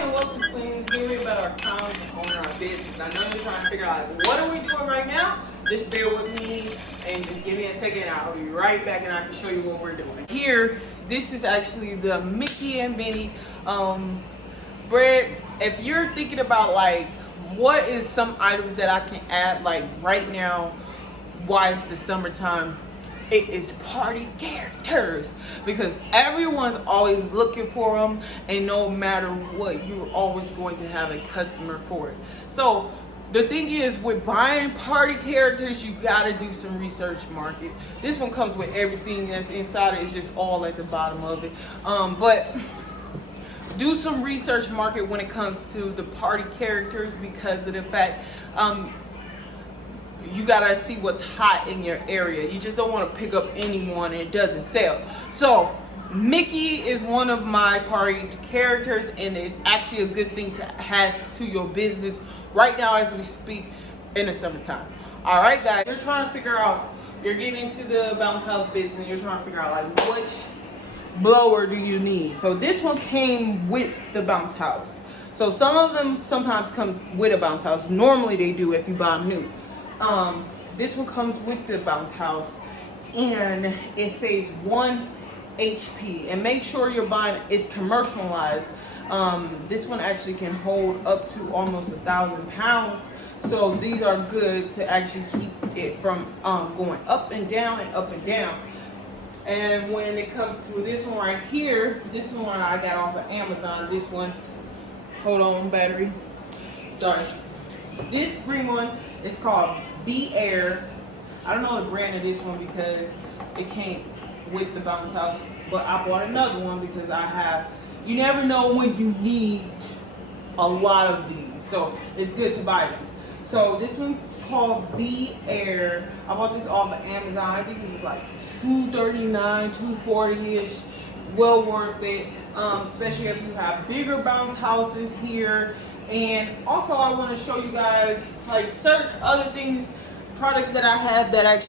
and welcome to Queens. Hearing about our towns and owning our business. I know you're trying to figure out what are we doing right now. Just bear with me and just give me a second. I'll be right back and I can show you what we're doing. Here, this is actually the Mickey and Minnie bread. If you're thinking about like what is some items that I can add like right now, why it's the summertime, it is party characters, because everyone's always looking for them, and no matter what, you're always going to have a customer for it. So the thing is, with buying party characters, you gotta do some research market. This one comes with everything that's inside it. It's just all at the bottom of it. But do some research market when it comes to the party characters, because of the fact you gotta see what's hot in your area. You just don't want to pick up anyone and it doesn't sell. So Mickey is one of my party characters, and it's actually a good thing to have to your business right now as we speak in the summertime. All right, guys, you're trying to figure out, you're getting into the bounce house business, you're trying to figure out like which blower do you need. So this one came with the bounce house. So some of them sometimes come with a bounce house. Normally they do if you buy them new. This one comes with the bounce house, and it says 1 HP, and make sure you're buying it's commercialized. This one actually can hold up to almost 1,000 pounds, so these are good to actually keep it from going up and down and up and down. And when it comes to this one right here, this one I got off of Amazon. This one, hold on, battery, sorry. This green one is called Be Air. I don't know the brand of this one because it came with the bounce house, but I bought another one because I have, you never know when you need a lot of these, so it's good to buy these. So this one's called Be Air. I bought this off of Amazon. I think it was like $239, $240-ish. Well worth it, especially if you have bigger bounce houses here. And also I want to show you guys like certain other things, products that I have that actually